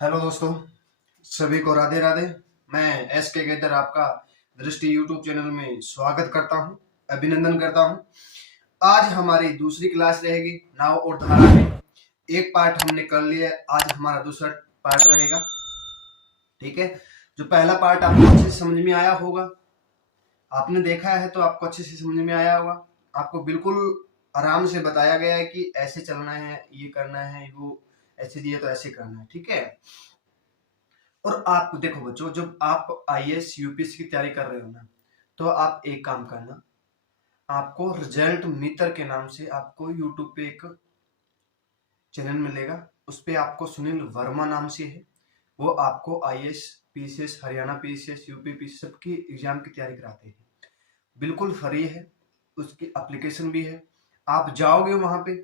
Hello दोस्तों, सभी को राधे राधे। मैं एस के गेदर आपका दृष्टि यूट्यूब चैनल में स्वागत करता हूं, अभिनंदन करता हूं। आज हमारी दूसरी क्लास रहेगी नाव और धारा में। एक पार्ट हमने कर लिया, आज हमारा दूसरा पार्ट रहेगा। ठीक है, जो पहला पार्ट आपको अच्छे से समझ में आया होगा, आपने देखा है तो आपको अच्छे से समझ में आया होगा। आपको बिल्कुल आराम से बताया गया है कि ऐसे चलना है, ये करना है, वो ऐसे दिए तो ऐसे करना है। ठीक है, और आप देखो बच्चों, जब आप आईएएस यूपीएससी की तैयारी कर रहे हो ना, तो आप एक काम करना, आपको रिजल्ट मित्र के नाम से आपको यूट्यूब पे एक चैनल मिलेगा। उस पे आपको सुनील वर्मा नाम से है, वो आपको IAS PCS, Haryana PCS, UP PCS सबकी एग्जाम की तैयारी कराते हैं। बिल्कुल फ्री है, उसकी एप्लीकेशन भी है। आप जाओगे वहां पे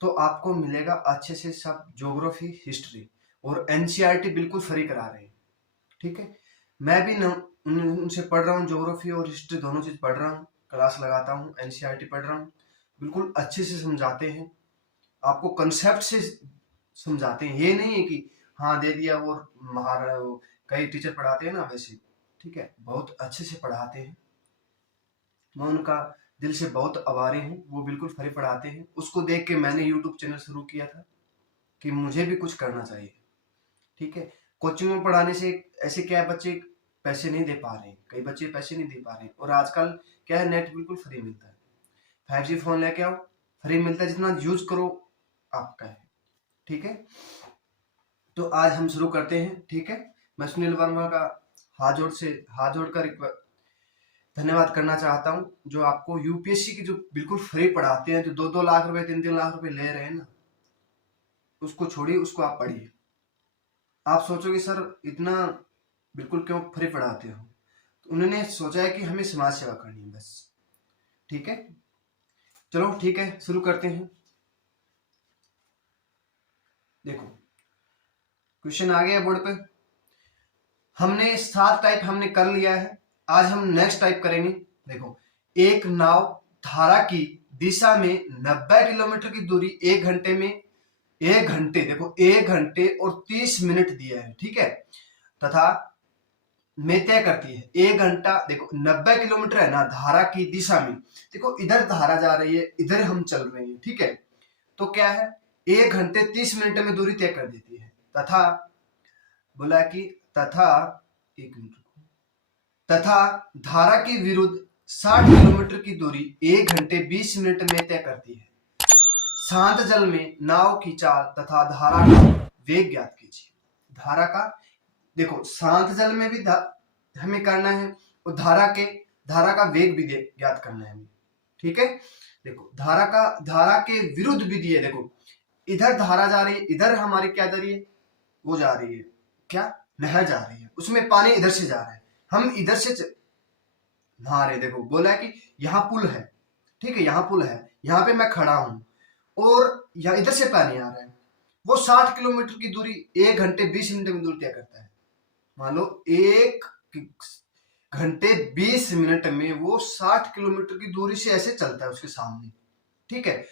तो आपको मिलेगा अच्छे से सब ज्योग्राफी, हिस्ट्री और एनसीईआरटी बिल्कुल फ्री करा रहे हैं। ठीक है, मैं भी उनसे पढ़ रहा हूँ, ज्योग्राफी और हिस्ट्री दोनों चीज पढ़ रहा हूँ, क्लास लगाता हूँ, एनसीईआरटी पढ़ रहा हूँ। बिल्कुल अच्छे से समझाते हैं, आपको कंसेप्ट से समझाते हैं। ये नहीं है कि हाँ दे दिया और महारा कई टीचर पढ़ाते हैं ना वैसे। ठीक है, बहुत अच्छे से पढ़ाते हैं। मैं उनका दिल से बहुत आभारी हूँ, वो बिल्कुल फ्री पढ़ाते हैं। उसको देख के मैंने यूट्यूब चैनल शुरू किया था कि मुझे भी कुछ करना चाहिए। ठीक है, कोचिंग में पढ़ाने से ऐसे क्या है, बच्चे पैसे नहीं दे पा रहे हैं, कई बच्चे पैसे नहीं दे पा रहे हैं। और आजकल क्या है, नेट बिल्कुल फ्री मिलता है। 5G फोन लेके आओ, फ्री मिलता है, जितना यूज करो आपका है। ठीक है, तो आज हम शुरू करते हैं। ठीक है, मैं सुनील वर्मा का हाथ जोड़कर धन्यवाद करना चाहता हूं, जो आपको यूपीएससी की जो बिल्कुल फ्री पढ़ाते हैं, जो 2-2 लाख रुपए 3-3 लाख रुपए ले रहे हैं ना, उसको छोड़िए, उसको आप पढ़िए। आप सोचोगे सर इतना बिल्कुल क्यों फ्री पढ़ाते हो, तो उन्होंने सोचा है कि हमें समाज सेवा करनी है बस। ठीक है, चलो ठीक है, शुरू करते हैं। देखो, क्वेश्चन आ गया बोर्ड पे। हमने 7 टाइप हमने कर लिया है, आज हम नेक्स्ट टाइप करेंगे। देखो, एक नाव धारा की दिशा में 90 किलोमीटर की दूरी 1 घंटे में, 1 घंटे, देखो 1 घंटे और 30 मिनट दिया है। ठीक है, तथा में तय करती है। 1 घंटा, देखो 90 किलोमीटर है ना धारा की दिशा में, देखो इधर धारा जा रही है, इधर हम चल रहे हैं। ठीक है, तो क्या है, 1 घंटे 30 मिनट में दूरी तय कर देती है। तथा बोला कि तथा, एक मिनट, तथा धारा के विरुद्ध 60 किलोमीटर की दूरी 1 घंटे 20 मिनट में तय करती है। शांत जल में नाव की चाल तथा धारा का वेग ज्ञात कीजिए। धारा का, देखो शांत जल में भी हमें करना है, और धारा का वेग भी ज्ञात करना है हमें। ठीक है, देखो धारा के विरुद्ध भी दिए। देखो इधर धारा जा रही है, इधर हमारी क्या जा रही है, वो जा रही है, क्या नहर जा रही है, उसमें पानी इधर से जा रहा है, हम इधर से नहा रहे। देखो बोला है कि यहाँ पुल है। ठीक है, यहाँ पुल है, यहाँ पे मैं खड़ा हूं, और यहाँ इधर से पानी आ रहा है। वो 60 किलोमीटर की दूरी 1 घंटे 20 मिनट में दूरी तय करता है। मान लो 1 घंटे 20 मिनट में वो 60 किलोमीटर की दूरी से ऐसे चलता है उसके सामने। ठीक है,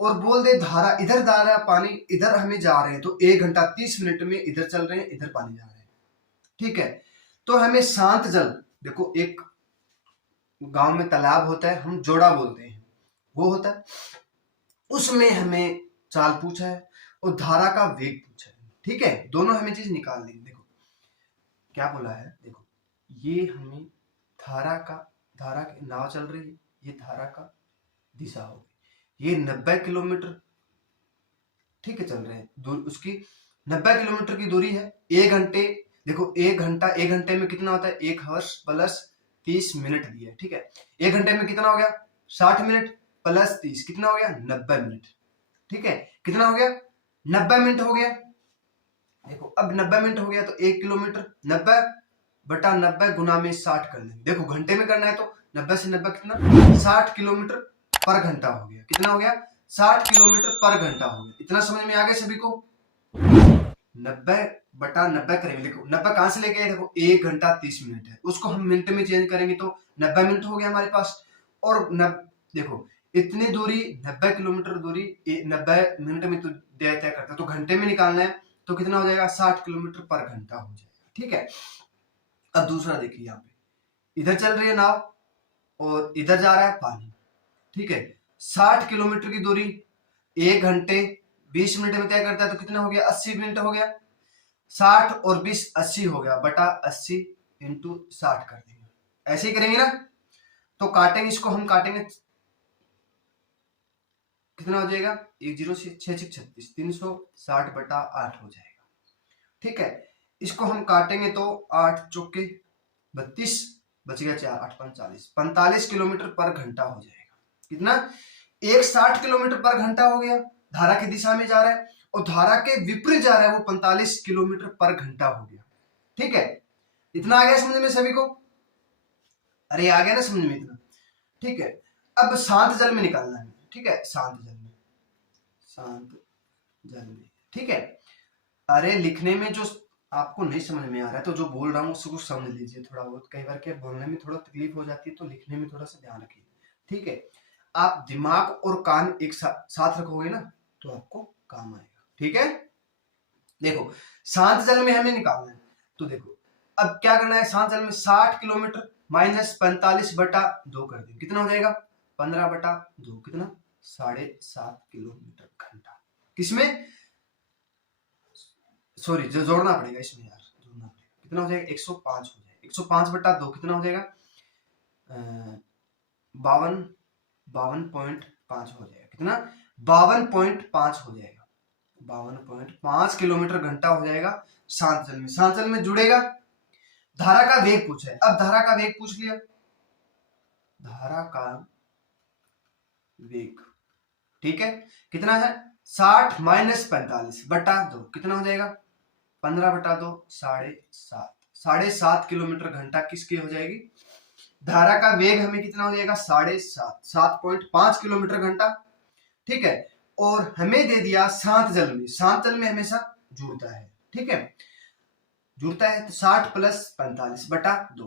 और बोल दे धारा इधर जा रहा है, पानी इधर हमें जा रहे हैं, तो 1 घंटा 30 मिनट में इधर चल रहे हैं, इधर पानी जा रहे हैं। ठीक है, तो हमें शांत जल, देखो एक गांव में तालाब होता है, हम जोड़ा बोलते हैं, वो होता है, उसमें हमें चाल पूछा है और धारा का वेग पूछा है। ठीक है, दोनों हमें चीज निकाल देंगे। देखो क्या बोला है, देखो ये हमें धारा की नाव चल रही है, ये धारा का दिशा होगी, ये 90 किलोमीटर, ठीक है, चल रहे हैं दूर, उसकी 90 किलोमीटर की दूरी है। 1 घंटे, देखो 1 घंटा 1 घंटे में कितना होता है, 1 हर्स प्लस 30 मिनट दिया है। ठीक है, 1 घंटे में कितना हो गया, 60 मिनट प्लस 30 कितना हो गया, 90 मिनट। ठीक है, कितना हो गया, 90 मिनट हो गया। देखो अब 90 मिनट हो गया तो 1 किलोमीटर 90 बटा 90 गुना में 60 कर लेंगे। देखो घंटे में करना है तो 90 से 90 कितना, 60 किलोमीटर पर घंटा हो गया। कितना हो गया, 60 किलोमीटर पर घंटा हो गया। इतना समझ में आ गया सभी को। 90 बटा 90 करेंगे, देखो 90 कहां से लेके आए, देखो 1 घंटा 30 मिनट है, उसको हम मिनट में चेंज करेंगे तो 90 मिनट हो गया हमारे पास। और देखो इतनी दूरी 90 किलोमीटर दूरी 90 मिनट में तो तय करता है, तो घंटे में निकालना है तो कितना हो जाएगा 60 किलोमीटर पर घंटा हो जाएगा। ठीक है, अब दूसरा देखिए, यहाँ पे इधर चल रही है नाव और इधर जा रहा है पानी। ठीक है, 60 किलोमीटर की दूरी 1 घंटे 20 मिनट में तय करता है, तो कितना हो गया 80 मिनट हो गया। 60 और 20 80 हो गया, बटा 80 इंटू 60 कर देंगे, ऐसे ही करेंगे ना। तो काटेंगे, इसको हम काटेंगे, कितना हो जाएगा 10 से 6 36 360 बटा 8 हो जाएगा। ठीक है, इसको हम काटेंगे तो 8 चौके 32, बच गया 4 8 5 40 45 किलोमीटर पर घंटा हो जाएगा। कितना, एक 60 किलोमीटर पर घंटा हो गया, धारा की दिशा में जा रहा है, और धारा के विपरीत जा रहा है वो 45 किलोमीटर पर घंटा हो गया। ठीक है, इतना आ गया समझ में सभी को? अरे आ गया ना समझ में इतना? ठीक है, अब शांत जल में निकालना है। ठीक है, शांत जल में, शांत जल में। ठीक है, अरे लिखने में जो आपको नहीं समझ में आ रहा है, तो जो बोल रहा हूँ उसको समझ लीजिए थोड़ा बहुत। कई बार क्या बोलने में थोड़ा तकलीफ हो जाती है, तो लिखने में थोड़ा सा ध्यान रखिए। ठीक है, आप दिमाग और कान एक साथ रखोगे ना, तो आपको काम आएगा। ठीक है, देखो शांत जल में हमें निकालना है, तो देखो अब क्या करना है, शांत जल में 60 किलोमीटर माइनस 45 बटा 2 कर दें, कितना हो जाएगा 15 बटा 2, कितना 7.5 किलोमीटर घंटा। किसमें, सॉरी जो जोड़ना पड़ेगा इसमें यार, जोड़ना पड़ेगा, कितना हो जाएगा 105 हो जाएगा। 105 बटा 2 कितना हो जाएगा 52.5 हो जाएगा, कितना 52.5 हो जाएगा, 52.5 किलोमीटर घंटा हो जाएगा शांत जल में। शांत जल में जुड़ेगा, धारा का वेग पूछा है, अब धारा का वेग पूछ लिया, धारा का वेग। ठीक है, कितना है 60 माइनस 45 बटा 2, कितना हो जाएगा 15 बटा 2 7.5 किलोमीटर घंटा किसकी हो जाएगी, धारा का वेग हमें कितना हो जाएगा 7.5 किलोमीटर घंटा। ठीक है, और हमें दे दिया शांत जल में, शांत जल में हमेशा जुड़ता है। ठीक है, जुड़ता है तो 60 प्लस 45 बटा 2,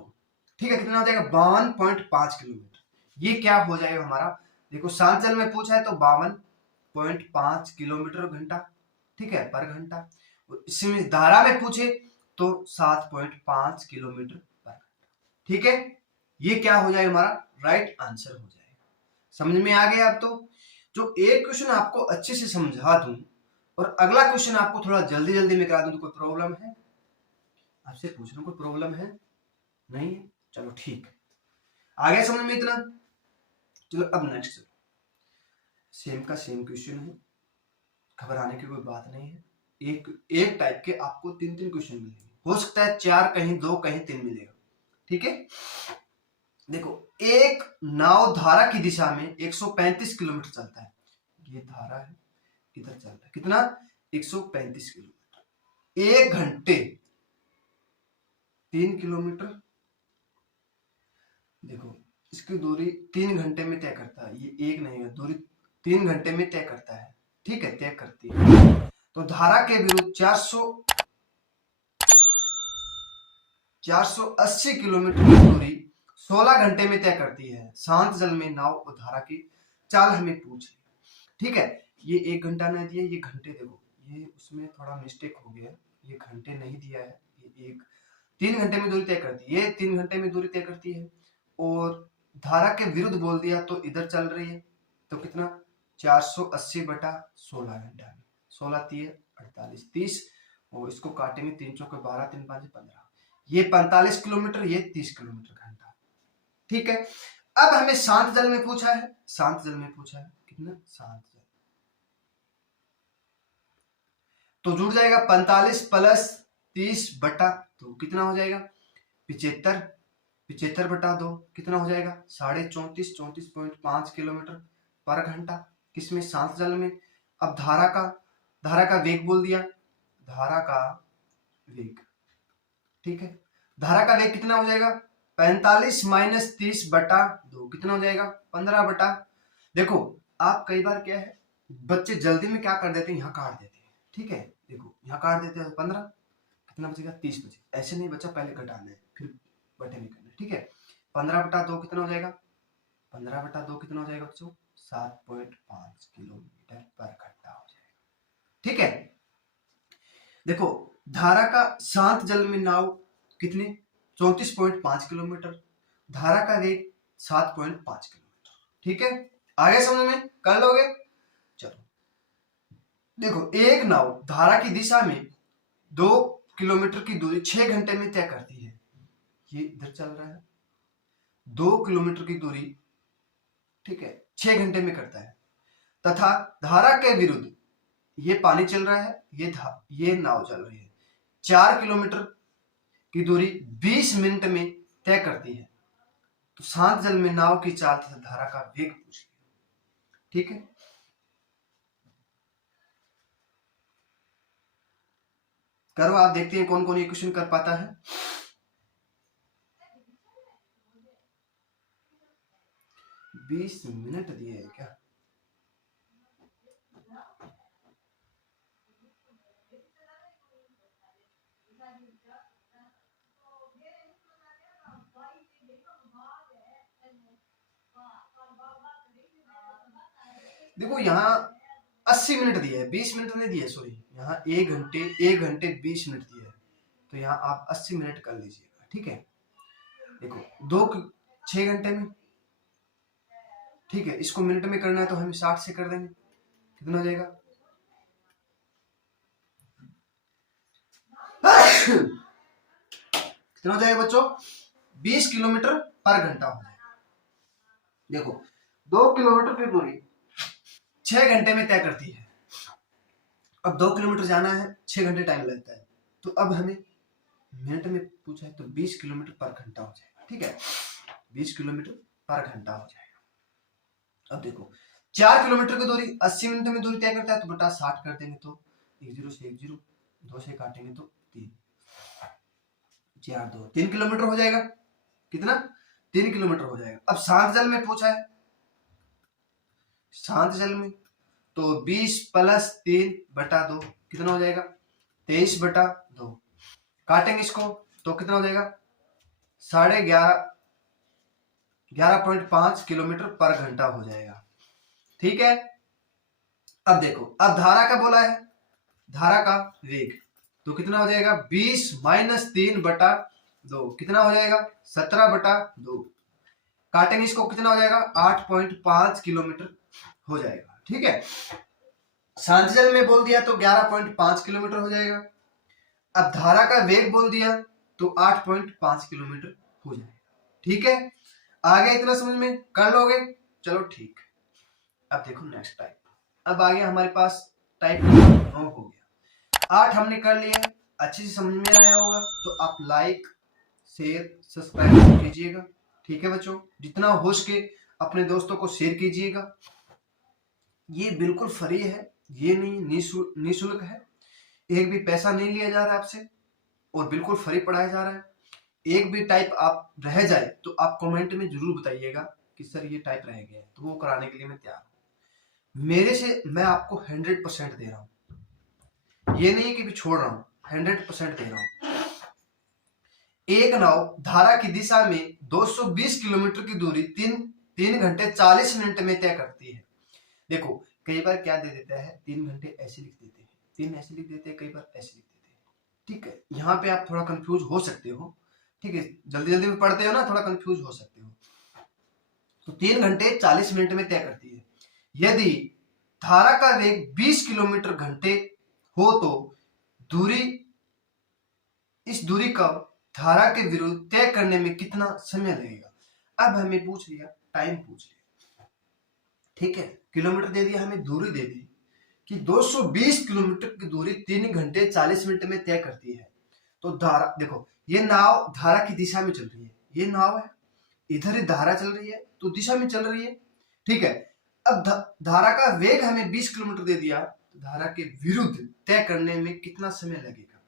ठीक है, कितना हो जाएगा 52.5 किलोमीटर। ये क्या हो जाएगा हमारा, देखो शांत जल में पूछा है तो 52.5 किलोमीटर घंटा, ठीक है, पर घंटा। इसमें धारा में पूछे तो 7.5 किलोमीटर पर घंटा। ठीक है, ये क्या हो जाएगा हमारा राइट आंसर हो जाएगा। समझ में आ गया? अब तो जो एक क्वेश्चन आपको अच्छे से समझा दूं और अगला क्वेश्चन आपको थोड़ा जल्दी जल्दी में करा दूं, तो कोई प्रॉब्लम है? आपसे पूछ रहा हूं, कोई प्रॉब्लम है? नहीं है, चलो ठीक, आ गया समझ में इतना? चलो अब नेक्स्ट, सेम का सेम क्वेश्चन है, घबराने की कोई बात नहीं है। एक टाइप के आपको 3 क्वेश्चन मिलेंगे, हो सकता है 4 कहीं 2 कहीं 3 मिलेगा। ठीक है, देखो एक नाव धारा की दिशा में 135 किलोमीटर चलता है, ये धारा है, इधर चल रहा है, कितना 135 किलोमीटर, 1 घंटे 3 किलोमीटर, देखो इसकी दूरी 3 घंटे में तय करता है, ये एक नहीं है, दूरी 3 घंटे में तय करता है। ठीक है, तय करती है, तो धारा के विरुद्ध 480 किलोमीटर की दूरी 16 घंटे में तय करती है। शांत जल में नाव और धारा की चाल हमें पूछ ली। ठीक है, ये 1 घंटा नहीं दिया, ये घंटे, देखो ये उसमें थोड़ा मिस्टेक हो गया, ये घंटे नहीं दिया है, ये 3 घंटे में दूरी तय करती है, ये 3 घंटे में दूरी तय करती है, और धारा के विरुद्ध बोल दिया तो इधर चल रही है, तो कितना 480 बटा 16 घंटा में, 16 3 48 30, और इसको काटेंगे 3 चौके 12 3 5 15, ये 45 किलोमीटर, ये 30 किलोमीटर घंटा। ठीक है, अब हमें शांत जल में पूछा है, शांत जल में पूछा है कितना, शांत जल तो जुड़ जाएगा 45 प्लस 30 बटा 2, कितना हो जाएगा 75, 75 बटा 2 कितना हो जाएगा 34.5 किलोमीटर पर घंटा, किसमें शांत जल में। अब धारा का वेग बोल दिया, धारा का वेग, ठीक है, धारा का वेग कितना हो जाएगा 45 माइनस 30 बटा 2, कितना हो जाएगा 15 बटा, देखो आप कई बार क्या है बच्चे जल्दी में क्या कर देते हैं, यहाँ काट देते हैं। ठीक है, देखो यहाँ काट देते हैं 15, कितना बचेगा 30 बचेगा, ऐसे नहीं बच्चा, पहले घटाना है फिर बटे में करना है। ठीक है, 15 बटा 2 कितना हो जाएगा, 15 बटा 2 कितना हो जाएगा बच्चों 7.5 किलोमीटर पर घंटा हो जाएगा। ठीक है, देखो धारा का शांत जल में नाव कितने 34.5 किलोमीटर, धारा का वेग 7.5 किलोमीटर। ठीक है, आगे समझ में कर लोगे। चलो देखो एक नाव धारा की दिशा में 2 किलोमीटर की दूरी 6 घंटे में तय करती है। ये इधर चल रहा है 2 किलोमीटर की दूरी, ठीक है, 6 घंटे में करता है, तथा धारा के विरुद्ध ये पानी चल रहा है, ये नाव चल रही है 4 किलोमीटर की दूरी 20 मिनट में तय करती है। तो शांत जल में नाव की चाल तथा धारा का वेग पूछ लिया। ठीक है, करो आप, देखते हैं कौन कौन ये क्वेश्चन कर पाता है। बीस मिनट दिए है क्या? देखो यहाँ 80 मिनट दिया है, 20 मिनट नहीं दिया, सॉरी, यहाँ 1 घंटे 20 मिनट दिया है, तो यहाँ आप 80 मिनट कर लीजिएगा। ठीक है, देखो 6 घंटे में, ठीक है, इसको मिनट में करना है तो हम 60 से कर देंगे, कितना हो जाएगा कितना हो जाएगा बच्चों? 20 किलोमीटर पर घंटा हो जाएगा। देखो 2 किलोमीटर की दूरी 6 घंटे में तय करती है। अब 2 किलोमीटर जाना है, 6 घंटे टाइम लगता है, तो अब हमें मिनट में पूछा है तो 20 किलोमीटर पर घंटा हो जाएगा। ठीक है, 20 किलोमीटर पर घंटा हो जाएगा। अब देखो 4 किलोमीटर की दूरी 80 मिनट में दूरी तय करता है, तो बटा 60 कर देंगे तो 10 से 10, 2 से काटेंगे तो 3, 4 2 3 किलोमीटर हो जाएगा। कितना? 3 किलोमीटर हो जाएगा। अब शांत जल में पूछा है, शांत जल में तो 20 + 3 बटा 2 कितना हो जाएगा? 23 बटा 2। काटेंगे इसको तो कितना हो जाएगा? 11.5 किलोमीटर पर घंटा हो जाएगा। ठीक है, अब देखो, अब धारा का बोला है, धारा का वेग तो कितना हो जाएगा? 20 - 3 बटा 2 कितना हो जाएगा? 17 बटा 2। काटेंगे इसको कितना हो जाएगा? 8.5 किलोमीटर हो जाएगा। ठीक है, शांत जल में बोल दिया तो 11.5 किलोमीटर हो जाएगा। अब धारा का वेग बोल दिया तो 8.5 किलोमीटर हो जाएगा। ठीक है, आगे इतना समझ में कर लोगे? चलो ठीक। अब देखो नेक्स्ट टाइप, अब आगे हमारे पास टाइप 9 हो गया। 8 हमने कर लिया, अच्छे से समझ में आया होगा तो आप लाइक शेयर सब्सक्राइब कीजिएगा। ठीक है बच्चों, जितना हो सके अपने दोस्तों को शेयर कीजिएगा। ये बिल्कुल फ्री है, ये नहीं निःशुल्क है, एक भी पैसा नहीं लिया जा रहा है आपसे, और बिल्कुल फ्री पढ़ाया जा रहा है। एक भी टाइप आप रह जाए तो आप कमेंट में जरूर बताइएगा कि सर ये टाइप रह गया है, तो वो कराने के लिए मैं तैयार हूँ। मेरे से मैं आपको 100% दे रहा हूँ, ये नहीं कि भी छोड़ रहा हूँ, 100% दे रहा हूँ। एक नाव धारा की दिशा में 220 किलोमीटर की दूरी 3 घंटे 40 मिनट में तय करती है। देखो कई बार क्या दे देता है, 3 घंटे ऐसे लिख देते हैं, 3 ऐसे लिख देते हैं, कई बार ऐसे लिख देते हैं। ठीक है, यहाँ पे आप थोड़ा कंफ्यूज हो सकते हो। ठीक है, जल्दी जल्दी में पढ़ते हो ना, थोड़ा कंफ्यूज हो सकते हो। तो 3 घंटे 40 मिनट में तय करती है। यदि धारा का वेग 20 किलोमीटर घंटे हो तो दूरी, इस दूरी का धारा के विरुद्ध तय करने में कितना समय लगेगा? अब हमें पूछ लिया, टाइम पूछ लिया। ठीक है, किलोमीटर दे दिया, हमें दूरी दे दी कि 220 किलोमीटर की दूरी 3 घंटे 40 मिनट में तय करती है। तो धारा, देखो ये नाव धारा की दिशा में चल रही है, ये नाव है, इधर ही धारा चल रही है तो दिशा में चल रही है। ठीक है, अब धारा का वेग हमें 20 किलोमीटर दे दिया, तो धारा के विरुद्ध तय करने में कितना समय लगेगा?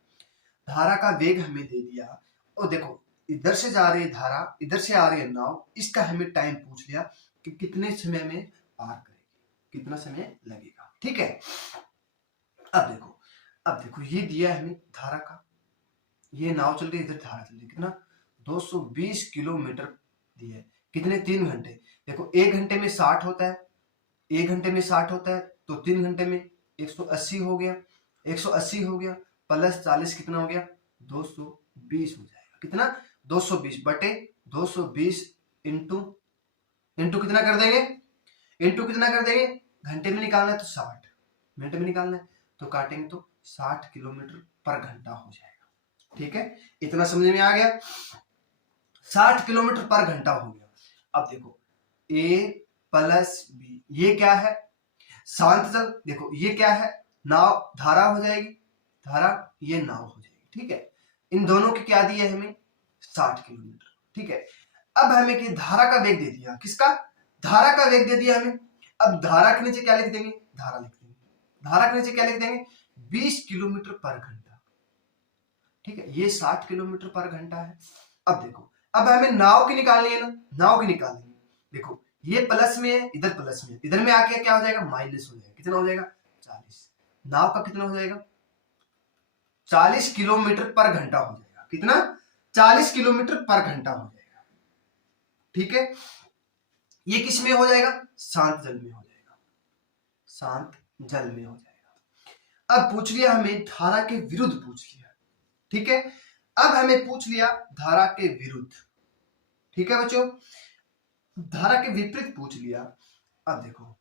धारा का वेग हमें दे दिया, और देखो इधर से जा रही है धारा, इधर से आ रही है नाव, इसका हमें टाइम पूछ लिया कि कितने समय में पार करेगी, कितना समय लगेगा। ठीक है, अब देखो ये दिया है हमें धारा का, ये नाव चल रही है, इधर धारा चल रही है, कितना? 220 किलोमीटर दिया है, कितने? 3 घंटे। देखो 1 घंटे में 60 होता है, 1 घंटे में 60 होता है, तो 3 घंटे में 180 हो गया, 180 हो गया, प्लस 40 कितना हो गया 220 हो जाएगा। कितना 220 बटे 220 इंटू कितना कर देंगे, इंटू कितना कर देंगे, घंटे में निकालना है तो 60, मिनट में निकालना है तो काटेंगे तो 60 किलोमीटर पर घंटा हो जाएगा। ठीक है, इतना समझ में आ गया। 60 किलोमीटर पर घंटा हो गया। अब देखो A प्लस B, ये क्या है शांत जल, देखो ये क्या है नाव, धारा हो जाएगी, धारा ये नाव हो जाएगी। ठीक है, इन दोनों की क्या दी है हमें 60 किलोमीटर। ठीक है, अब हमें कि धारा का वेग दे दिया, किसका, धारा का वेग दे दिया हमें। अब धारा के नीचे क्या लिख देंगे, धारा लिख देंगे, धारा के नीचे क्या लिख देंगे 20 किलोमीटर पर घंटा। ठीक है, ये 60 किलोमीटर पर घंटा है। अब देखो, अब हमें नाव की निकालनी है ना, नाव की निकालनी है। देखो ये प्लस में है, इधर प्लस में है, इधर में आके क्या हो जाएगा माइनस हो जाएगा। कितना हो जाएगा 40, नाव का कितना हो जाएगा 40 किलोमीटर पर घंटा हो जाएगा। कितना 40 किलोमीटर पर घंटा हो जाएगा। ठीक है, ये किस में हो जाएगा, शांत जल में हो जाएगा, शांत जल में हो जाएगा। अब पूछ लिया हमें धारा के विरुद्ध पूछ लिया। ठीक है, अब हमें पूछ लिया धारा के विरुद्ध। ठीक है बच्चों, धारा के विपरीत पूछ लिया। अब देखो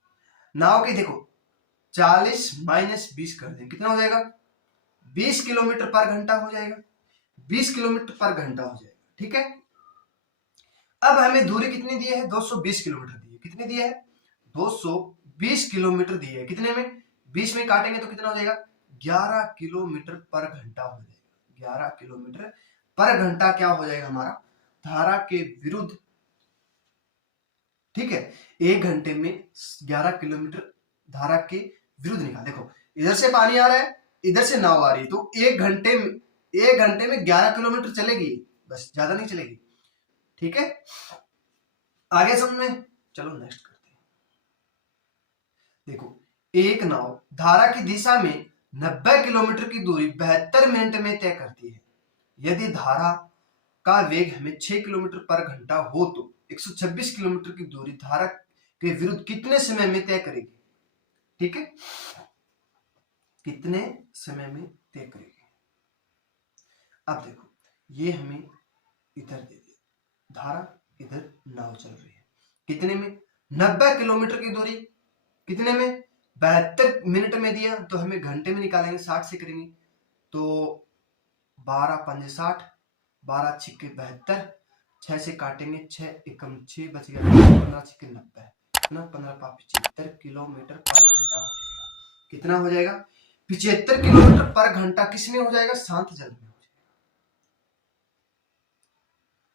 नाव के, देखो 40 माइनस 20 कर दें, कितना हो जाएगा 20 किलोमीटर पर घंटा हो जाएगा, 20 किलोमीटर पर घंटा हो जाएगा। ठीक है, अब हमें दूरी कितनी दी है 220 किलोमीटर दी है। कितनी दी है 220 किलोमीटर दी है। कितने में 20 में काटेंगे तो कितना हो जाएगा 11 किलोमीटर पर घंटा हो जाएगा। 11 किलोमीटर पर घंटा क्या हो जाएगा हमारा धारा के विरुद्ध। ठीक है, एक घंटे में 11 किलोमीटर धारा के विरुद्ध निकाल। देखो इधर से पानी आ रहा है, इधर से नाव आ रही है, तो एक घंटे में 11 किलोमीटर चलेगी, बस ज्यादा नहीं चलेगी। ठीक है, आगे समझ में, चलो नेक्स्ट करते हैं। देखो एक नाव धारा की दिशा में 90 किलोमीटर की दूरी 72 मिनट में तय करती है। यदि धारा का वेग हमें 6 किलोमीटर पर घंटा हो तो 126 किलोमीटर की दूरी धारा के विरुद्ध कितने समय में तय करेगी। ठीक है, कितने समय में तय करेगी। अब देखो ये हमें इधर दे दिया, धारा इधर नाव चल रही है, कितने में 90 किलोमीटर की दूरी, कितने में 72 मिनट में दिया, तो हमें घंटे में निकालेंगे 60 से करेंगे तो 12 पंजे 60, 12 छिक्के 72, 6 से काटेंगे 6 एकम 6 बच गया, 15 छिक्के 90, कितना 15 पाँच 75 किलोमीटर पर घंटा हो जाएगा। कितना हो जाएगा 75 किलोमीटर पर घंटा किस में हो जाएगा शांत जल में हो जाएगा,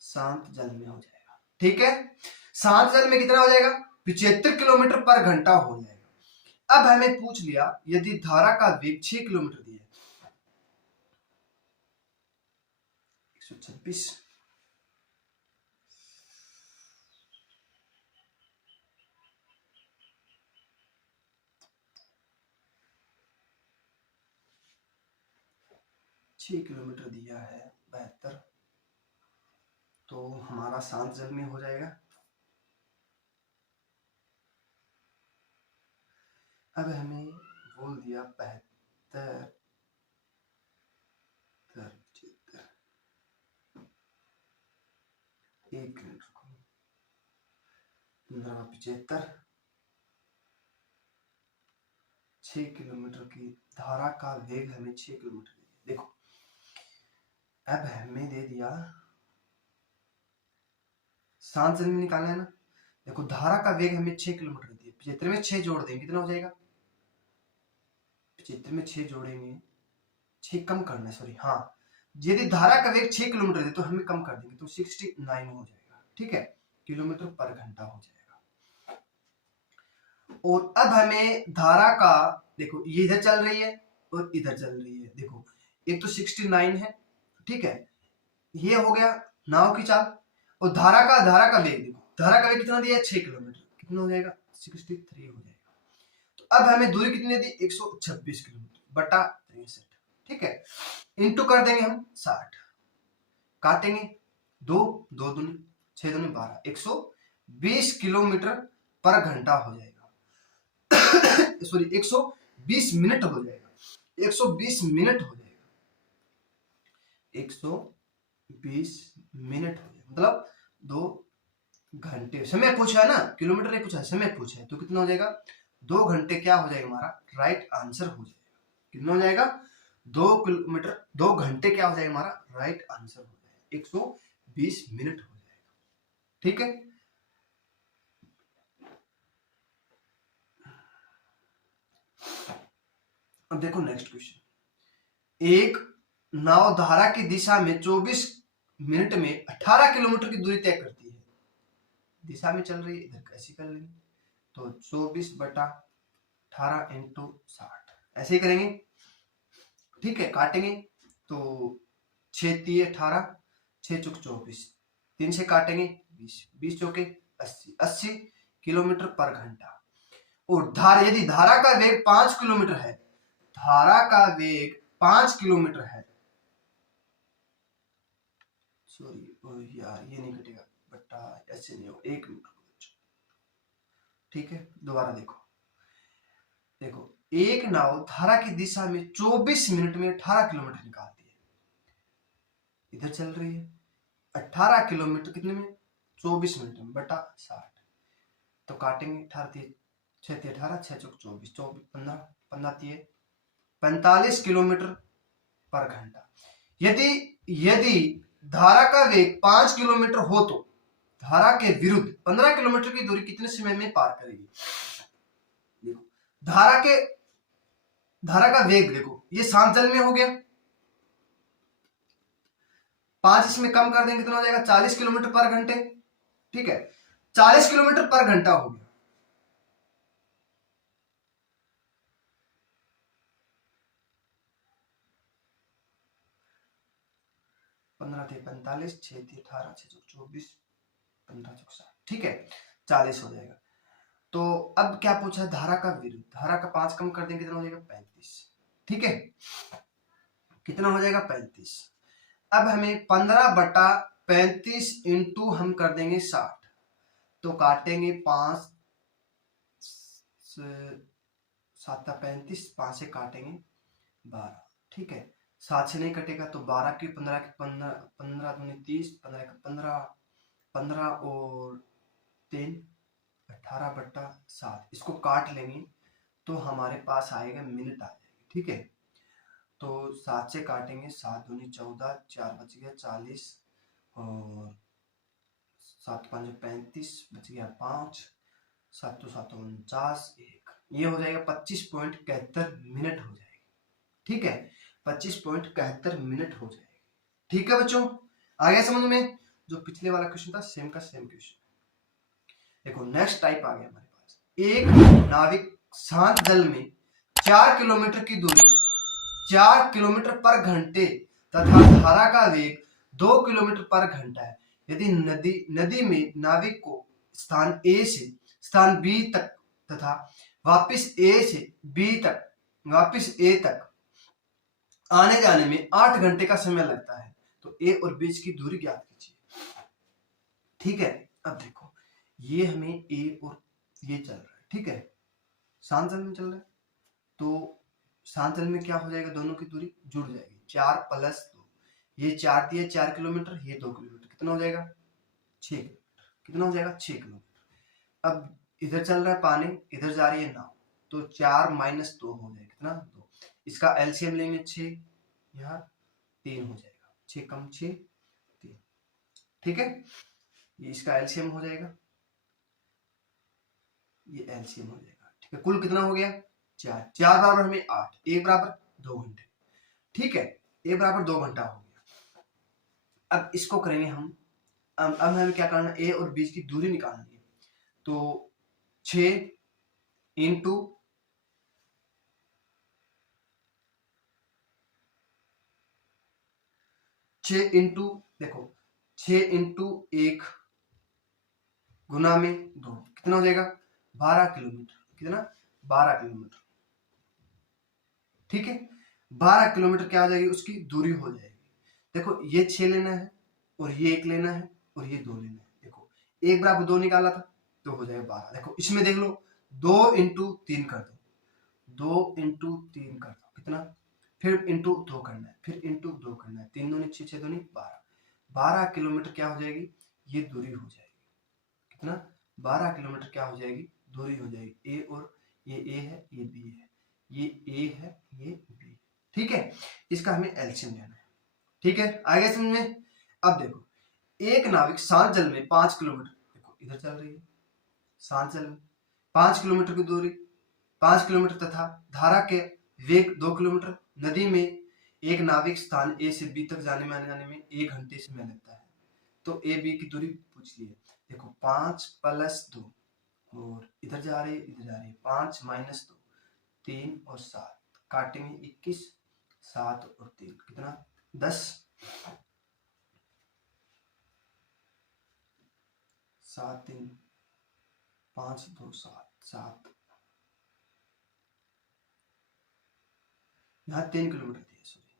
शांत जल में हो जाएगा। ठीक है, शांत जल में कितना हो जाएगा 75 किलोमीटर पर घंटा हो जाएगा। अब हमें पूछ लिया यदि धारा का वेग 6 किलोमीटर दिया 126, किलोमीटर दिया है 72, तो हमारा शांत जल में हो जाएगा। अब हमें बोल दिया 72, 1 मिनट रुको, 75, 6 किलोमीटर की धारा का वेग हमें 6 किलोमीटर दे दिया। देखो अब हमें दे दिया शांत जल में निकालना है ना। देखो धारा का वेग हमें 6 किलोमीटर दिया, 75 में 6 जोड़ देंगे कितना हो जाएगा 75 में 6 जोड़ेंगे, 6 कम करना है सॉरी, हाँ यदि धारा का वेग 6 किलोमीटर दे तो हमें कम कर देंगे तो 69 हो जाएगा। ठीक है, किलोमीटर पर घंटा हो जाएगा। और अब हमें धारा का, देखो ये इधर चल रही है और इधर चल रही है, देखो एक तो 69 है, ठीक है, ये हो गया नाव की चाल, और धारा का वेग, देखो धारा का वेग कितना दिया है 6 किलोमीटर, कितना हो जाएगा 63 हो जाएगा। तो अब हमें दूरी कितनी दी 126 किलोमीटर बटा 63, ठीक है, इंटू कर देंगे हम 60, काटेंगे 2 2 दूनी 6 दूनी 12, 120 किलोमीटर पर घंटा हो जाएगा सॉरी 120 मिनट हो जाएगा, 120 मिनट हो जाएगा। 120 मिनट हो जाएगा, मतलब 2 घंटे। समय पूछा है ना, किलोमीटर नहीं पूछा है, समय पूछा है, तो कितना हो जाएगा 2 घंटे क्या हो जाएगा हमारा राइट आंसर हो जाएगा। कितना हो जाएगा 2 किलोमीटर 2 घंटे क्या हो जाएगा हमारा राइट आंसर हो जाएगा 120 मिनट हो जाएगा। ठीक है, अब देखो नेक्स्ट क्वेश्चन। एक नाव धारा की दिशा में 24 मिनट में 18 किलोमीटर की दूरी तय करती है। दिशा में चल रही है, इधर कैसे कर लेंगे, तो 24/18 इंटू 60 ऐसे ही करेंगे। ठीक है, काटेंगे तो 6 तिये 18, 6 चौक 24, 3 से काटेंगे 20, 20 चौके 80, 80 किलोमीटर पर घंटा। और धारा, यदि धारा का वेग 5 किलोमीटर है, धारा का वेग 5 किलोमीटर है, सॉरी यार ये नहीं कटेगा, बट्टा ऐसे नहीं होगा, 1 मिनट। ठीक है, दोबारा देखो, देखो एक नाव धारा की दिशा में 24 मिनट में 18 किलोमीटर निकालती है। इधर चल रही है 18 किलोमीटर कितने में 24 मिनट में बटा 60, तो काटेंगे 18 6 18, 6 चौक 24, 15 15 45 किलोमीटर पर घंटा। यदि यदि धारा का वेग 5 किलोमीटर हो तो धारा के विरुद्ध 15 किलोमीटर की दूरी कितने समय में पार करेगी। देखो धारा का वेग देखो, ये सांचल में हो गया, 5 इसमें कम कर देंगे कितना हो जाएगा 40 किलोमीटर पर घंटे। ठीक है, 40 किलोमीटर पर घंटा हो गया। पंद्रह थे 45, 6 थे 18, 6 24, 15 चौक 60, ठीक है 40 हो जाएगा। तो अब क्या पूछा है धारा का विरुद्ध, धारा का 5 कम कर देंगे कितना हो जाएगा 35। ठीक है, कितना हो जाएगा 35। अब हमें 15/35 इंटू हम कर देंगे 60, तो काटेंगे 5 7 35, 5 से काटेंगे 12। ठीक है, 7 से नहीं कटेगा तो 12 की 15 की 15 15 दूनी 30, 15 का 15 15 और 3 18/7, इसको काट लेंगे तो हमारे पास आएगा मिनट आ जाएगी। ठीक है, तो 7 से काटेंगे 7 दूनी 14, 4 बच गया 40 और 7 5 35 बच गया 5, 7 7 49, 1, ये हो जाएगा 25.71 मिनट हो जाएगी। ठीक है, 25.71 मिनट हो जाएगी। ठीक है बच्चों, आ गया समझ में। जो पिछले वाला क्वेश्चन था सेम का सेम क्वेश्चन। देखो नेक्स्ट टाइप आ गया हमारे पास। एक नाविक शांत जल में 4 किलोमीटर की दूरी 4 किलोमीटर पर घंटे तथा धारा का वेग 2 किलोमीटर पर घंटा है। यदि नदी में नाविक को स्थान ए से स्थान बी तक तथा वापस ए तक आने जाने में 8 घंटे का समय लगता है, तो ए और बीच की दूरी ज्ञात कीजिए। ठीक है, अब देखो ये हमें ए और ये चल रहा है। ठीक है, शांत जल में चल रहा है, तो शांत जल में क्या हो जाएगा दोनों की दूरी जुड़ जाएगी 4 + 2, ये 4 दिए 4 किलोमीटर, ये 2 किलोमीटर, कितना हो जाएगा 6 किलोमीटर। कितना हो जाएगा 6 किलोमीटर। अब इधर चल रहा है पानी, इधर जा रही है नाव, तो 4 - 2 हो जाएगा कितना 2, इसका एलसीएम लेंगे 6, यहाँ 3 हो जाएगा, 6 कम 6 3। ठीक है, ये इसका एलसीएम हो जाएगा, ये एलसीएम हो जाएगा। ठीक है, कुल कितना हो गया 4, 4 बराबर हमें 8, 1 बराबर 2 घंटे। ठीक है, 1 बराबर 2 घंटा हो गया। अब इसको करेंगे हम, अब हमें क्या करना, ए और बीच की दूरी निकालनी है, तो 6 इंटू 6 इंटू देखो 6 इंटू 1 गुना में 2, कितना हो जाएगा 12 किलोमीटर। कितना 12 किलोमीटर। ठीक है, 12 किलोमीटर क्या हो जाएगी उसकी दूरी हो जाएगी। देखो ये 6 लेना है और ये 1 लेना है और ये 2 लेना है। देखो 1 बराबर 2 निकाला था तो हो जाएगा 12। देखो इसमें देख लो 2 × 3 कर दो, 2 × 3 कर दो कितना, फिर इंटू 2 करना है, फिर इंटू 2 करना है, 3 दूनी 6 6 दूनी 12, 12 किलोमीटर क्या हो जाएगी, ये दूरी हो जाएगी। कितना, 12 किलोमीटर क्या हो जाएगी, दूरी हो जाएगी। ए और ये ए है, ये बी है, ये ए है, ये बी। ठीक है, इसका हमें एलसीएम लेना है। ठीक है, आगे समझ में। अब देखो, एक नाविक शांत जल में 5 किलोमीटर, देखो इधर चल रही है शांत जल में 5 किलोमीटर की दूरी, 5 किलोमीटर तथा धारा के वेग 2 किलोमीटर। नदी में एक नाविक स्थान ए से बी तक जाने में आने जाने में 1 घंटे समय लगता है। तो ए बी की दूरी पूछ ली है। देखो 5 + 2 और इधर जा रही है, इधर जा रही है, 5 - 2 3 और 7 काटेंगे 21, 7 और 3 कितना 10, 7 3 5 2 7 7, यहाँ 3 किलोमीटर दिया, सॉरी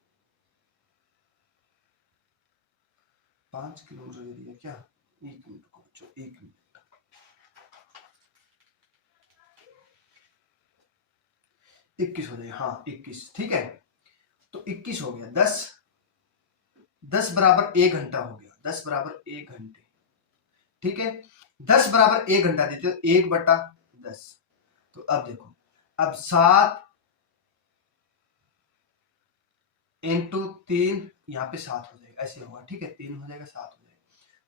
5 किलोमीटर दिया क्या, 1 मिनट को बच्चों, 1 मिनट, 21 हो जाएगा, हाँ 21। ठीक है, तो 21 हो गया, 10 बराबर 1 घंटा हो गया, 10 बराबर 1 घंटे। ठीक है, 10 बराबर 1 घंटा देते हो, 1/10। तो अब देखो, अब 7 × 3, यहाँ पे 7 हो जाएगा, ऐसे होगा। ठीक है, 3 हो जाएगा, 7 हो जाएगा,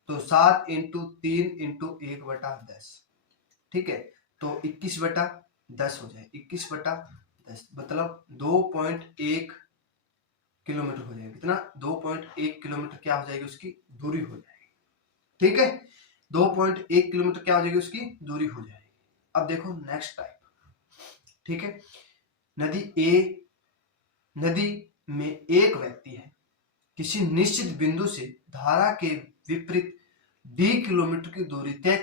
तो 7 × 3 × 1/10। ठीक है, तो 21/10 हो जाएगा, 21/10 मतलब 2.1 किलोमीटर हो जाएगा। कितना, 2.1 किलोमीटर क्या हो जाएगी, उसकी दूरी हो जाएगी। ठीक है, 2.1 किलोमीटर क्या हो जाएगी, उसकी दूरी हो जाएगी। अब देखो नेक्स्ट टाइप। ठीक है, नदी में एक व्यक्ति है, किसी निश्चित बिंदु से धारा के विपरीत d किलोमीटर की दूरी तय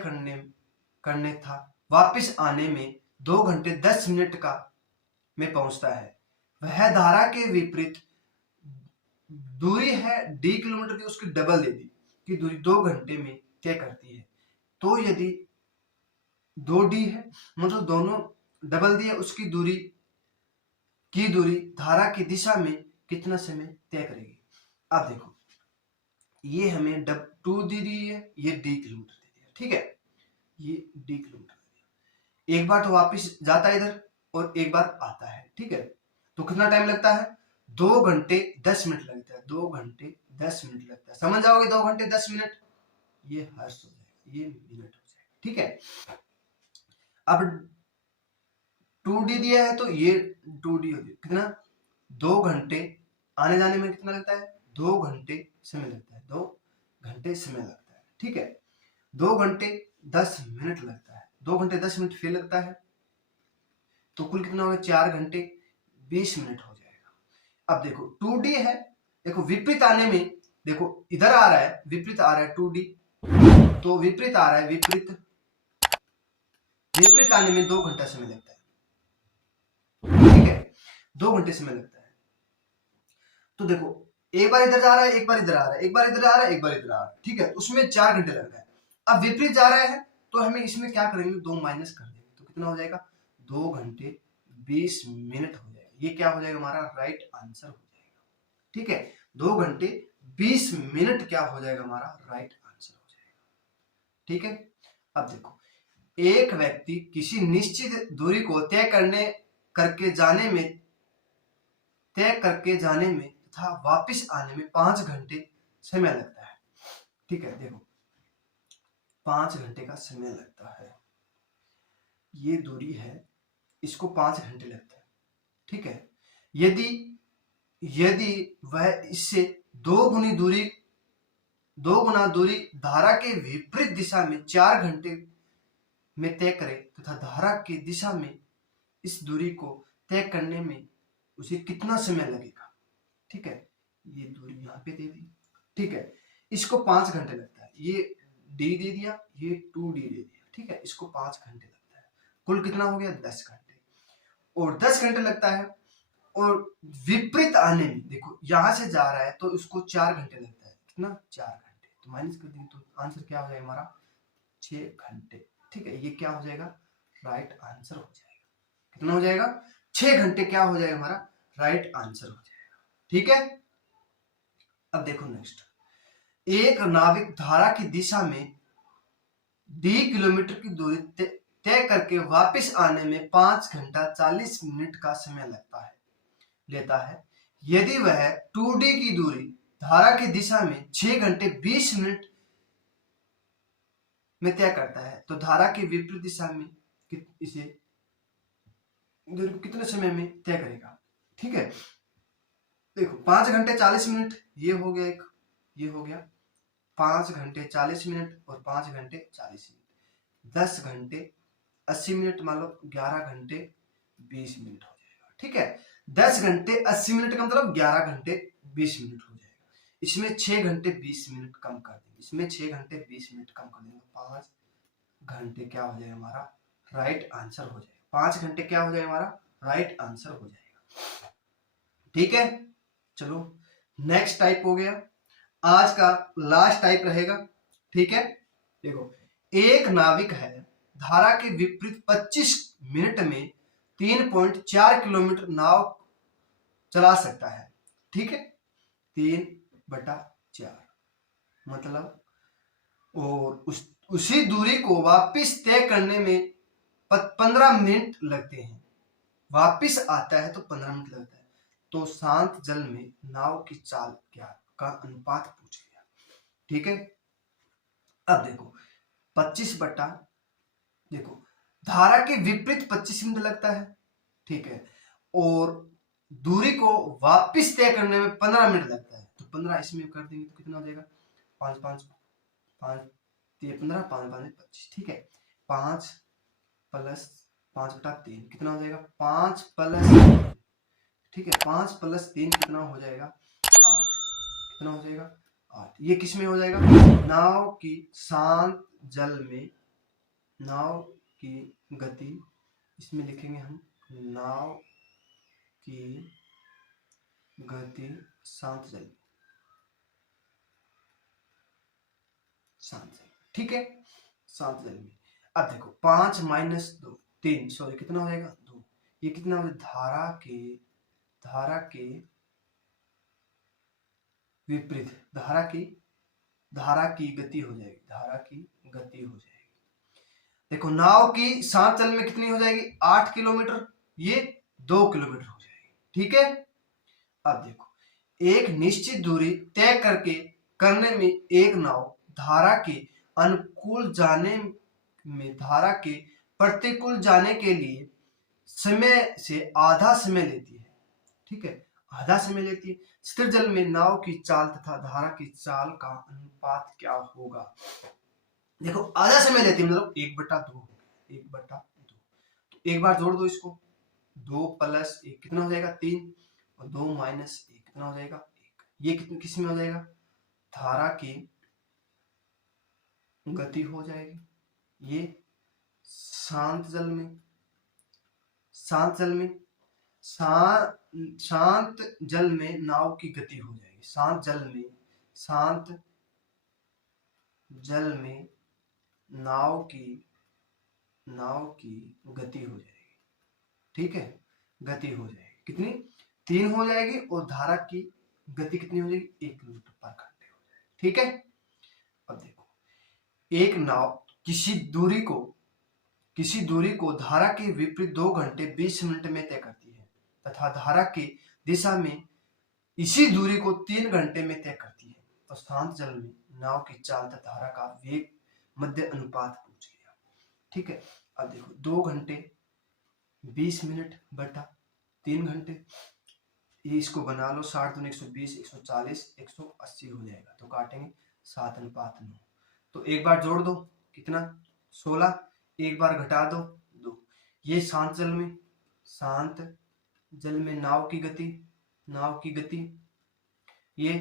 करने था, वापस आने में 2 घंटे 10 मिनट का में पहुंचता है। वह धारा के विपरीत दूरी है d किलोमीटर की, उसकी डबल दे दी कि दूरी 2 घंटे में तय करती है। तो यदि 2d है, मतलब दोनों डबल दिया, उसकी दूरी धारा की दिशा में कितना समय तय करेगी। अब देखो, ये हमें 2d दी है, ये d किलोमीटर दे दिया। ठीक है, ये d किलोमीटर दे दिया, एक बार तो वापस जाता है इधर और एक बार आता है। ठीक है, तो कितना टाइम लगता है, 2 घंटे 10 मिनट लगता है, 2 घंटे 10 मिनट लगता है। समझ जाओगे, 2 घंटे 10 मिनट, ये हर्ष हो जाएगा, ये मिनट हो जाएगा। ठीक है, अब 2d दिया है, तो ये 2d हो जाएगा। कितना, 2 घंटे आने जाने में कितना लगता है, 2 घंटे समय लगता है, 2 घंटे समय लगता है। ठीक है, 2 घंटे 10 मिनट लगता है, 2 घंटे 10 मिनट फिर लगता है, तो कुल कितना होगा, 4 घंटे 20 मिनट हो जाएगा। अब देखो 2d है, देखो विपरीत आने में, देखो इधर आ रहा है, विपरीत आ रहा है 2d, तो विपरीत आ रहा है, विपरीत आने में 2 घंटा समय लगता है। ठीक है, 2 घंटे समय लगता है। तो देखो, एक बार इधर जा रहा है, एक बार इधर आ रहा है, एक बार इधर आ रहा है, एक बार इधर आ रहा है। ठीक है, उसमें 4 घंटे लग रहा है। अब विपरीत जा रहा है, तो हमें इसमें क्या करेंगे, 2 माइनस कर देंगे, तो कितना हो जाएगा, 2 घंटे 20 मिनट हो जाएगा। ये क्या हो जाएगा, हमारा राइट आंसर हो जाएगा। ठीक है, 2 घंटे 20 मिनट क्या हो जाएगा, हमारा राइट आंसर हो जाएगा। ठीक है, अब देखो, एक व्यक्ति किसी निश्चित दूरी को तय करके जाने में तथा वापस आने में 5 घंटे समय लगता है। ठीक है, देखो 5 घंटे का समय लगता है, ये दूरी है, इसको 5 घंटे लगता है। ठीक है, यदि वह इससे 2 गुना दूरी धारा के विपरीत दिशा में 4 घंटे में तय करे तथा धारा की दिशा में इस दूरी को तय करने में उसे कितना समय लगेगा। ठीक है, ये दूरी यहाँ पे दे दी। ठीक है, इसको 5 घंटे लगता है, ये d दे दिया, ये 2d दे दिया। ठीक है, इसको 5 घंटे लगता है, कुल कितना हो गया, 10 घंटे। और 10 घंटे लगता है, और विपरीत आने में, देखो यहां से जा रहा है तो इसको 4 घंटे लगता है। कितना, 4 घंटे, तो माइनस कर देंगे, तो आंसर क्या हो जाएगा हमारा, 6 घंटे। ठीक है, ये क्या हो जाएगा, राइट आंसर हो जाएगा। कितना हो जाएगा, 6 घंटे क्या हो जाएगा, हमारा राइट आंसर हो जाएगा। ठीक है, अब देखो नेक्स्ट, एक नाविक धारा की दिशा में d किलोमीटर की दूरी तय करके वापस आने में 5 घंटा 40 मिनट का समय लेता है। यदि वह 2d की दूरी धारा की दिशा में 6 घंटे 20 मिनट में तय करता है तो धारा की विपरीत दिशा में इसे कितने समय में तय करेगा। ठीक है, देखो 5 घंटे 40 मिनट ये हो गया, एक ये हो गया 5 घंटे 40 मिनट और 5 घंटे 40 मिनट, 10 घंटे 80 मिनट, मान लो 11 घंटे 20 मिनट हो जाएगा। ठीक है, 10 घंटे 80 मिनट का मतलब 11 घंटे 20 मिनट हो जाएगा। इसमें 6 घंटे 20 मिनट कम कर देंगे, इसमें 6 घंटे 20 मिनट कम कर देंगे, 5 घंटे क्या हो जाएगा हमारा राइट आंसर हो जाएगा। 5 घंटे क्या हो जाएगा हमारा राइट आंसर हो जाएगा। ठीक है, चलो नेक्स्ट टाइप हो गया, आज का लास्ट टाइप रहेगा। ठीक है, देखो एक नाविक है, धारा के विपरीत 25 मिनट में 3.4 किलोमीटर नाव चला सकता है। ठीक है, 3/4 मतलब, और उसी दूरी को वापस तय करने में 15 मिनट लगते हैं। वापस आता है तो 15 मिनट लगता है। तो शांत जल में नाव की चाल क्या का अनुपात पूछ लिया। ठीक है, अब देखो 25 बटा, देखो धारा के विपरीत 25 मिनट लगता है। ठीक है, और दूरी को वापस तय करने में 15 मिनट लगता है। तो 15 इसमें कर देंगे तो कितना हो जाएगा, 5 5 5 15 5 5 25। ठीक है, 5 प्लस 5/3 कितना हो जाएगा, 5 प्लस, ठीक है 5 प्लस 3 कितना हो जाएगा 8, कितना हो जाएगा 8। ये किस में हो जाएगा, नाव की शांत जल में, नाव की गति, इसमें लिखेंगे हम नाव की गति शांत जल में, शांत जल। ठीक है, शांत जल में। अब देखो 5 माइनस 2 3, सॉरी कितना हो जाएगा 2। ये कितना हो जाएगा, धारा के विपरीत, धारा की गति हो जाएगी, धारा की गति हो जाएगी। देखो नाव की शांत जल में कितनी हो जाएगी 8 किलोमीटर, ये 2 किलोमीटर हो जाएगी। ठीक है, अब देखो एक निश्चित दूरी तय करने में एक नाव धारा के अनुकूल जाने में धारा के प्रतिकूल जाने के लिए समय से आधा समय लेती है। ठीक है, आधा समय लेती है। स्थिर जल में नाव की चाल तथा धारा की चाल का अनुपात क्या होगा। देखो आधा समय लेती है मतलब 1/2, 1/2। तो एक बार जोड़ दो इसको, 2 प्लस 1 कितना हो जाएगा 3, और 2 माइनस 1 कितना हो जाएगा 1। ये किस में हो जाएगा, धारा की गति हो जाएगी। ये शांत जल में, शांत जल में नाव की गति हो जाएगी। शांत जल में नाव की गति हो जाएगी। ठीक है, गति हो जाएगी कितनी, 3 हो जाएगी, और धारा की गति कितनी हो जाएगी 1 किलोमीटर पर घंटे हो जाएगी। ठीक है, अब देखो एक नाव किसी दूरी को धारा के विपरीत 2 घंटे 20 मिनट में तय करती है तथा धारा की दिशा में इसी दूरी को 3 घंटे में तय करती है। तो शांत जल में नाव की चाल तथा धारा का वेग मध्य अनुपात पूछ लिया। ठीक है, अब देखो 2 घंटे 20 मिनट बटा 3 घंटे, ये इसको बना लो, 60 दूनी 120, 140, 180 हो जाएगा। तो काटेंगे 7:9। तो एक बार जोड़ दो कितना 16, एक बार घटा दो 2। ये शांत जल में नाव की गति, ये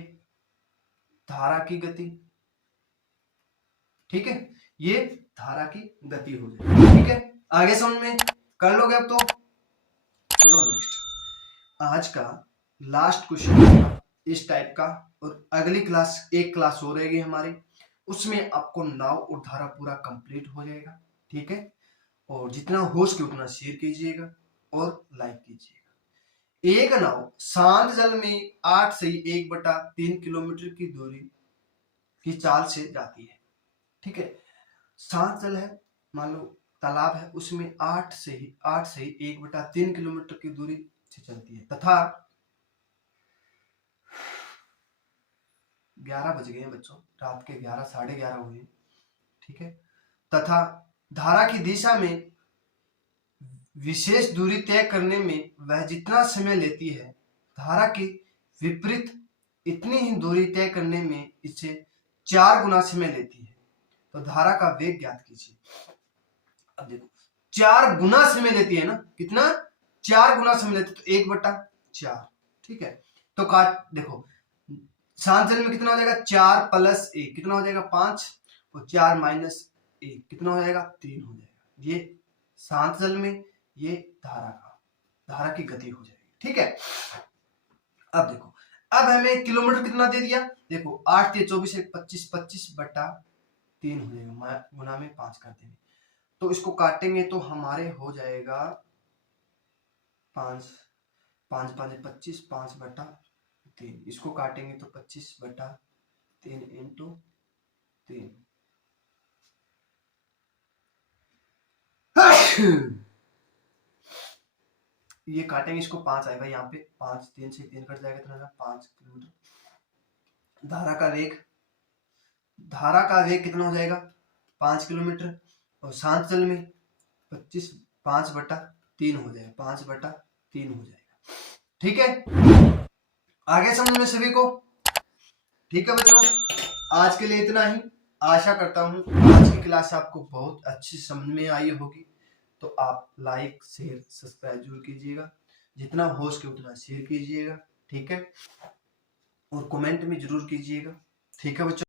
धारा की गति। ठीक है, ये धारा की गति हो जाएगी। ठीक है, आगे समझ में कर लोगे अब तो। चलो नेक्स्ट, आज का लास्ट क्वेश्चन इस टाइप का, और अगली क्लास एक क्लास हो रहेगी हमारी, उसमें आपको नाव और धारा पूरा कंप्लीट हो जाएगा। ठीक है, और जितना हो सके उतना शेयर कीजिएगा और लाइक कीजिएगा। एक नाव शांत जल में 8 से 1/3 किलोमीटर की दूरी की चाल से जाती है। ठीक है, शांत जल है, मान लो तालाब है, उसमें 8 से 1/3 किलोमीटर की दूरी से चलती है, तथा 11 बज गए हैं बच्चों, रात के 11 साढ़े 11 हुए। ठीक है, तथा धारा की दिशा में विशेष दूरी तय करने में वह जितना समय लेती है, धारा के विपरीत इतनी ही दूरी तय करने में इसे 4 गुना समय लेती है। तो धारा का वेग ज्ञात कीजिए। अब देखो 4 गुना समय लेती है ना, कितना? 4 गुना समय लेती है, तो 1/4। ठीक है, तो काट देखो, शांत जल में कितना हो जाएगा? 4 + 1 कितना हो जाएगा? 5, और 4 - 1 कितना हो जाएगा? 3 हो जाएगा। ये शांत जल में, ये धारा की गति हो जाएगी। ठीक है, अब देखो, अब हमें किलोमीटर कितना दे दिया? देखो 8 × 24 = 25, 25/3 हो जाएगा, गुना में 5 कर देंगे, तो इसको काटेंगे तो हमारे हो जाएगा 5, 5 × 5 = 25, 5/3, इसको काटेंगे तो 25/3 × 3 ये काटेंगे, इसको 5 आएगा यहाँ पे, 5 3 से 3 कट जाएगा, तो 5 किलोमीटर। धारा का वेग कितना हो जाएगा? 5 किलोमीटर, और शांत जल में 25, 5/3 हो जाएगा, 5/3 हो जाएगा। ठीक है, आगे समझ में सभी को? ठीक है बच्चों, आज के लिए इतना ही। आशा करता हूँ आज की क्लास आपको बहुत अच्छी समझ में आई होगी। तो आप लाइक शेयर सब्सक्राइब जरूर कीजिएगा, जितना हो सके उतना शेयर कीजिएगा। ठीक है, और कमेंट में जरूर कीजिएगा। ठीक है बच्चों।